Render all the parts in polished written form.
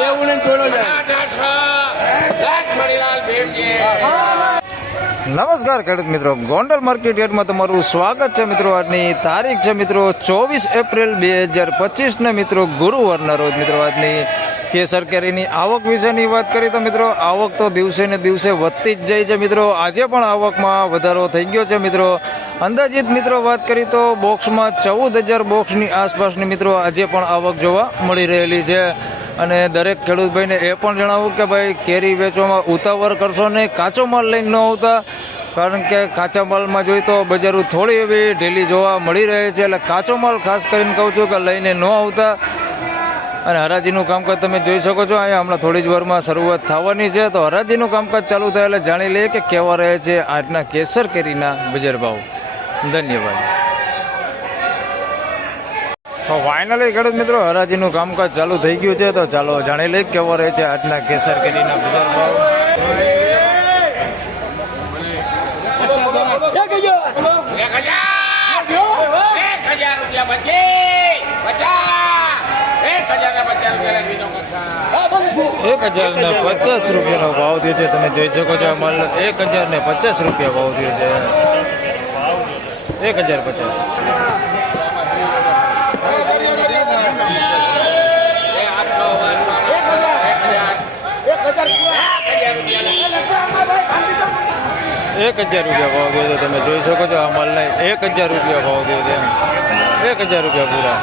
લેવું ને થોડો નમસ્કાર ખેડૂત મિત્રો, ગોંડલ માર્કેટ યાર્ડમાં તમારું સ્વાગત છે મિત્રો. આજની તારીખ છે મિત્રો 24 એપ્રિલ 2025 ને મિત્રો ગુરુવારના રોજ મિત્રો આજની કેસર કેરીની આવક વિશેની વાત કરી તો મિત્રો આવક તો દિવસે ને દિવસે વધતી જ જાય છે મિત્રો. આજે પણ આવકમાં વધારો થઈ ગયો છે મિત્રો. અંદાજિત મિત્રો વાત કરી તો બોક્સમાં 14,000 બોક્સની આસપાસની મિત્રો આજે પણ આવક જોવા મળી રહેલી છે. અને દરેક ખેડૂત ભાઈને એ પણ જણાવું કે ભાઈ કેરી વેચવામાં ઉતાવળ કરશો નહીં, કાચો માલ લઈને ન આવતા, કારણ કે કાચા માલમાં જોઈ તો બજારો થોડી એવી ઢીલી જોવા મળી રહે છે. એટલે કાચો માલ ખાસ કરીને કહું છું કે લઈને ન આવતા. અને હરાજીનું કામકાજ તમે જોઈ શકો છો, અહીંયા હમણાં થોડી જ વારમાં શરૂઆત થવાની છે. તો હરાજીનું કામકાજ ચાલુ થાય એટલે જાણી લઈએ કે કેવા રહે છે આજના કેસર કેરીના બજાર ભાવ. ધન્યવાદ. તો ફાઇનલી ખેડૂત મિત્રો હરાજીનું કામકાજ ચાલુ થઈ ગયું છે. તો ચાલો જાણી લઈએ કેવા રહે છે આજના કેસર કેરીના બજાર ભાવ. ₹1,050નો ભાવ થયો છે. તમે જોઈ શકો છો માલ ₹1,050 ભાવ થયો છે. 1,050. ₹1,000 ભાવ થયો છે. તમે જોઈ શકો છો આ માલને ₹1,000 ભાવ થયો છે. ₹1,000 પૂરા.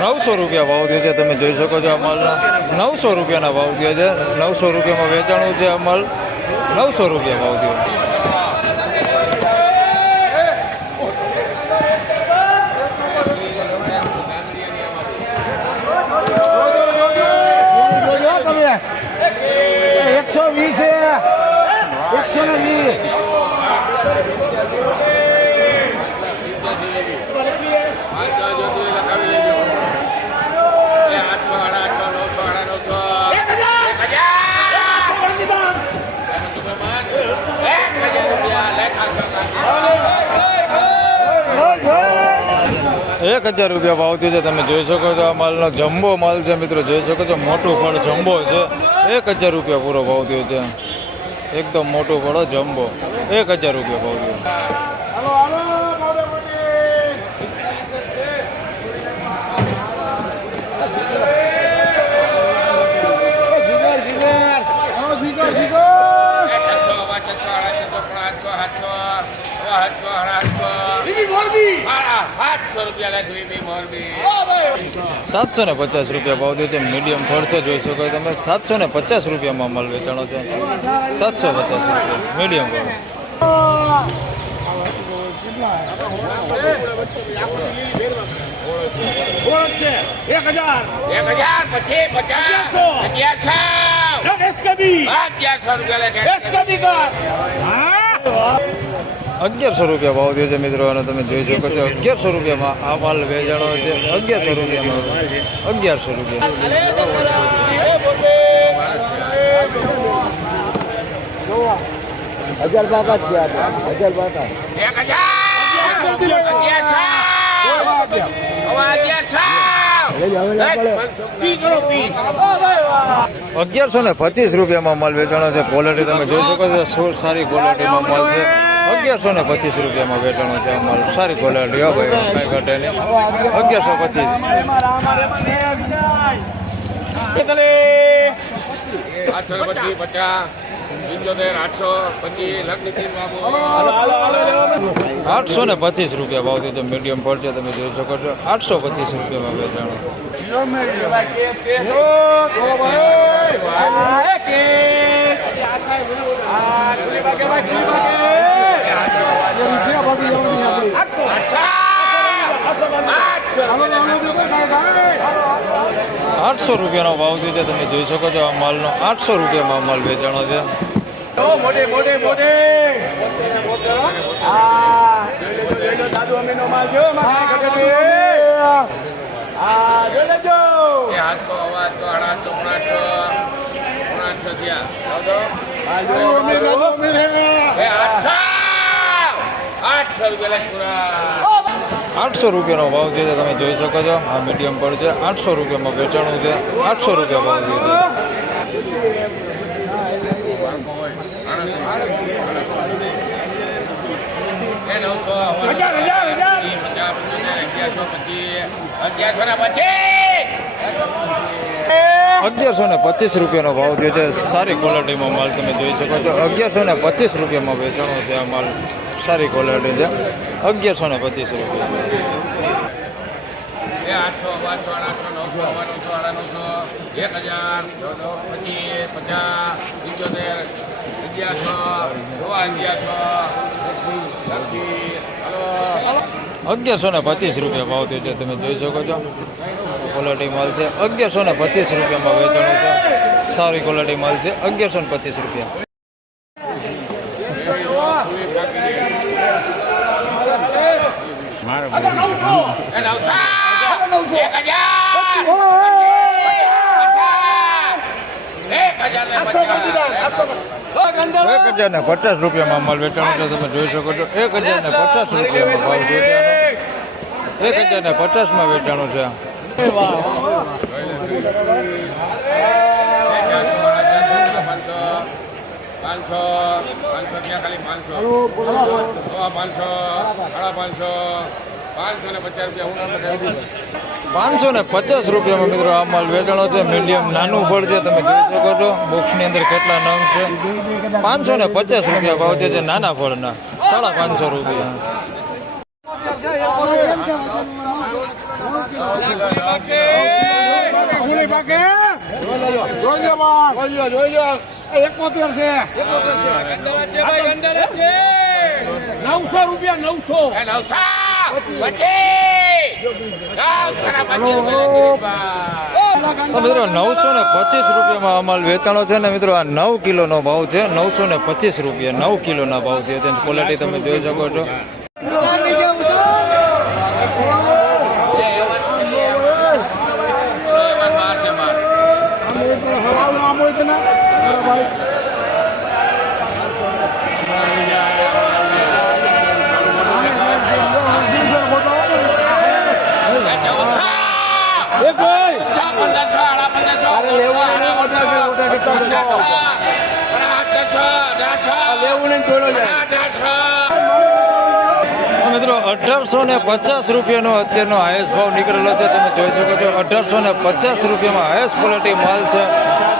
₹900 ભાવ થયો છે. તમે જોઈ શકો છો આ માલના ₹900 ભાવ થયો છે. ₹900 વેચાણું છે આ માલ. ₹900 ભાવ થયો. ₹1,000 ભાવ થયો છે. તમે જોઈ શકો છો આ માલનો જમ્બો માલ છે મિત્રો. જોઈ શકો છો મોટું ફળ જમ્બો છે. ₹1,000 પૂરો ભાવ થયો છે. એકદમ મોટું ફળ જમ્બો. ₹1,000 ભાવ થયો. ₹750 ભાવ થયો છે. મીડિયમ ફળ છે. જોઈ શકો તમે ₹750 માલ વેચાણો છે. ₹750 મીડિયમ ફળ. ₹1,100 ભાવ થયો છે મિત્રો. અને તમે જોઈ શકો છો ₹1,100 આ માલ વેચાણો છે. ₹1,100 ₹1,100. ₹1,125 માલ વેચાણો છે. ક્વોલિટી તમે જોઈ શકો છો સારી ક્વોલિટીમાં માલ છે. ₹1,125 વેચાણો છે આ માલ. સારી ક્વોલિટી. હો ભાઈ કઈ ઘટે નહીં. 825 ભાવ થયો. મીડિયમ ફળ છે. તમે જોઈ શકો છો 825 વેચાણો. ₹800 ભાવ થયો છે. તમે જોઈ શકો છો આ માલનો ₹800 માલ વેચાણો છે. રૂપિયાનો ભાવ છે તમે જોઈ શકો છો. આ મીડિયમ પર છે. 800 રૂપિયામાં વેચાણું છે. 800 રૂપિયા ભાવ છે. ₹1125 રૂપિયાનો ભાવ જે છે. સારી ક્વોલિટીમાં માલ તમે જોઈ શકો છો. 1125 રૂપિયામાં વેચાણો છે. આ માલ સારી ક્વોલિટી છે. 1125 રૂપિયા. 1125 રૂપિયા ભાવ થયો છે. તમે જોઈ શકો છો. ક્વોલિટી માલ છે. 1125 રૂપિયામાં વેચાણું છે. સારી ક્વોલિટી માલ છે. 1125 રૂપિયા. ₹1050 રૂપિયામાં માલ વેચાણો છે. તમે જોઈ શકો છો. ₹1050 રૂપિયામાં ભાવ વેચાણો. 1050માં વેચાણું છે. ₹550 રૂપિયામાં મિત્રો આ માલ વેચાણો છે. મીડિયમ નાનું ફળ છે. તમે જોઈ શકો છો. બોક્સની અંદર કેટલા નંગ છે. ₹550 રૂપિયા ભાવ છે નાના ફળના. 550 રૂપિયા. મિત્રો 925 રૂપિયામાં અમાલ વેચાણો છે ને મિત્રો. આ 9 કિલોનો ભાવ છે. 925 રૂપિયા 9 કિલોના ભાવ છે. ક્વોલિટી તમે જોઈ શકો છો. મિત્રો 1850 રૂપિયાનો અત્યારનો હાઈએસ્ટ ભાવ નીકળેલો છે. તમે જોઈ શકો છો. 1850 રૂપિયામાં હાઈએસ્ટ ક્વોલિટી માલ છે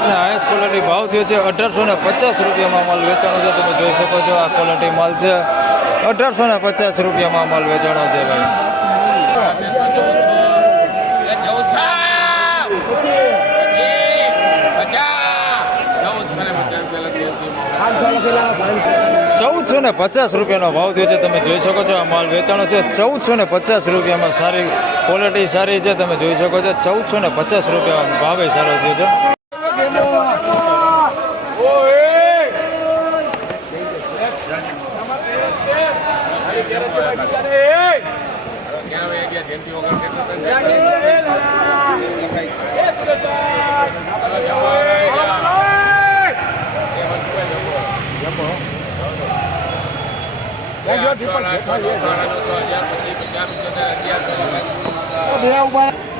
અને હાઈએસ્ટ ક્વોલિટી ભાવ થયો છે. 1850 રૂપિયામાં માલ વેચાણો છે. તમે જોઈ શકો છો. આ ક્વોલિટી માલ છે. 1850 રૂપિયામાં માલ વેચાણો છે ભાઈ. ₹1450 રૂપિયાનો ભાવ થયો છે. તમે જોઈ શકો છો. આ માલ વેચાણો છે. 1450 રૂપિયામાં સારી ક્વોલિટી સારી છે. તમે જોઈ શકો છો. 1450 રૂપિયા ભાવે સારો થયો છે.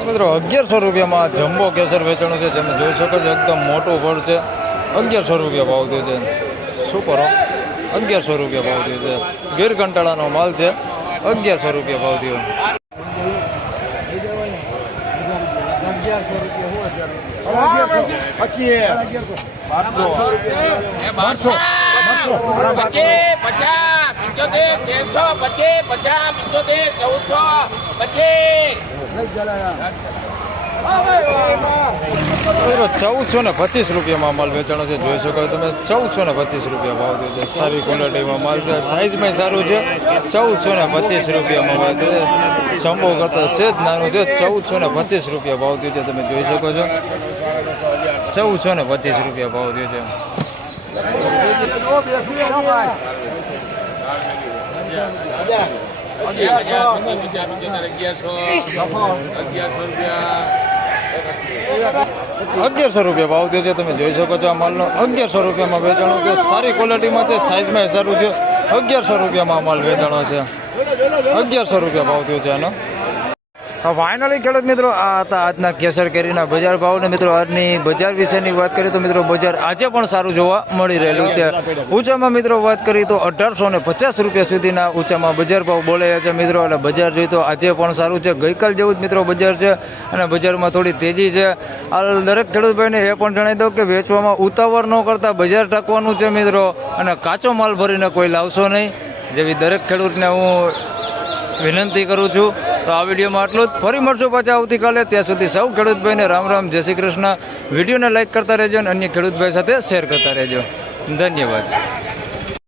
મિત્રો 1100 રૂપિયામાં જમ્બો કેસર વેચાણું છે. તમે જોઈ શકો છો. એકદમ મોટું ફળ છે. 1100 રૂપિયા ભાવ થયો છે. સુપર 1100 રૂપિયા ભાવ થયો છે. ગીર કંટાળાનો માલ છે. 1100 રૂપિયા ભાવ થયો. ₹1425 રૂપિયામાં માલ વેચાણો છે. જોઈ શકો તમે. 1425 રૂપિયા ભાવ થયો છે. સારી ક્વોલિટીમાં માલ છે. સાઇઝમાં સારું છે. 1425 રૂપિયામાં ભાવ છે. જમ્બો કરતા સેજ નાનું છે. 1425 રૂપિયા ભાવ થયો છે. તમે જોઈ શકો છો. 1425 રૂપિયા ભાવ થયો છે. ₹1100 રૂપિયા 1100 રૂપિયા ભાવ થયો છે. તમે જોઈ શકો છો આ માલનો 1100 રૂપિયામાં વેચાણો છે. સારી ક્વોલિટીમાં છે, સાઇઝમાં સારું છે. 1100 રૂપિયામાં માલ વેચાણો છે. 1100 રૂપિયા ભાવ થયો છે આનો. ફાઇનલી ખેડૂત મિત્રો આ હતા આજના કેસર કેરીના બજાર ભાવ ને મિત્રો આજની બજાર વિશેની વાત કરીએ તો મિત્રો બજાર આજે પણ સારું જોવા મળી રહેલું છે. ઊંચામાં મિત્રો વાત કરીએ તો 1850 રૂપિયા સુધીના ઊંચામાં બજાર ભાવ બોલાયા છે મિત્રો. એટલે બજાર જોઈએ તો આજે પણ સારું છે, ગઈકાલ જેવું જ મિત્રો બજાર છે અને બજારમાં થોડી તેજી છે. હાલ દરેક ખેડૂતભાઈને એ પણ જણાવી દઉં કે વેચવામાં ઉતાવળ ન કરતા બજાર ટાંકવાનું છે મિત્રો, અને કાચો માલ ભરીને કોઈ લાવશો નહીં, જેવી દરેક ખેડૂતને હું વિનંતી કરું છું. તો આ વિડીયોમાં આટલું જ. ફરી મળશું પાછા આવતીકાલે. ત્યાં સુધી સૌ ખેડૂતભાઈને રામ રામ, જય શ્રી કૃષ્ણ. વિડીયોને લાઇક કરતા રહેજો અને અન્ય ખેડૂતભાઈ સાથે શેર કરતા રહેજો. ધન્યવાદ.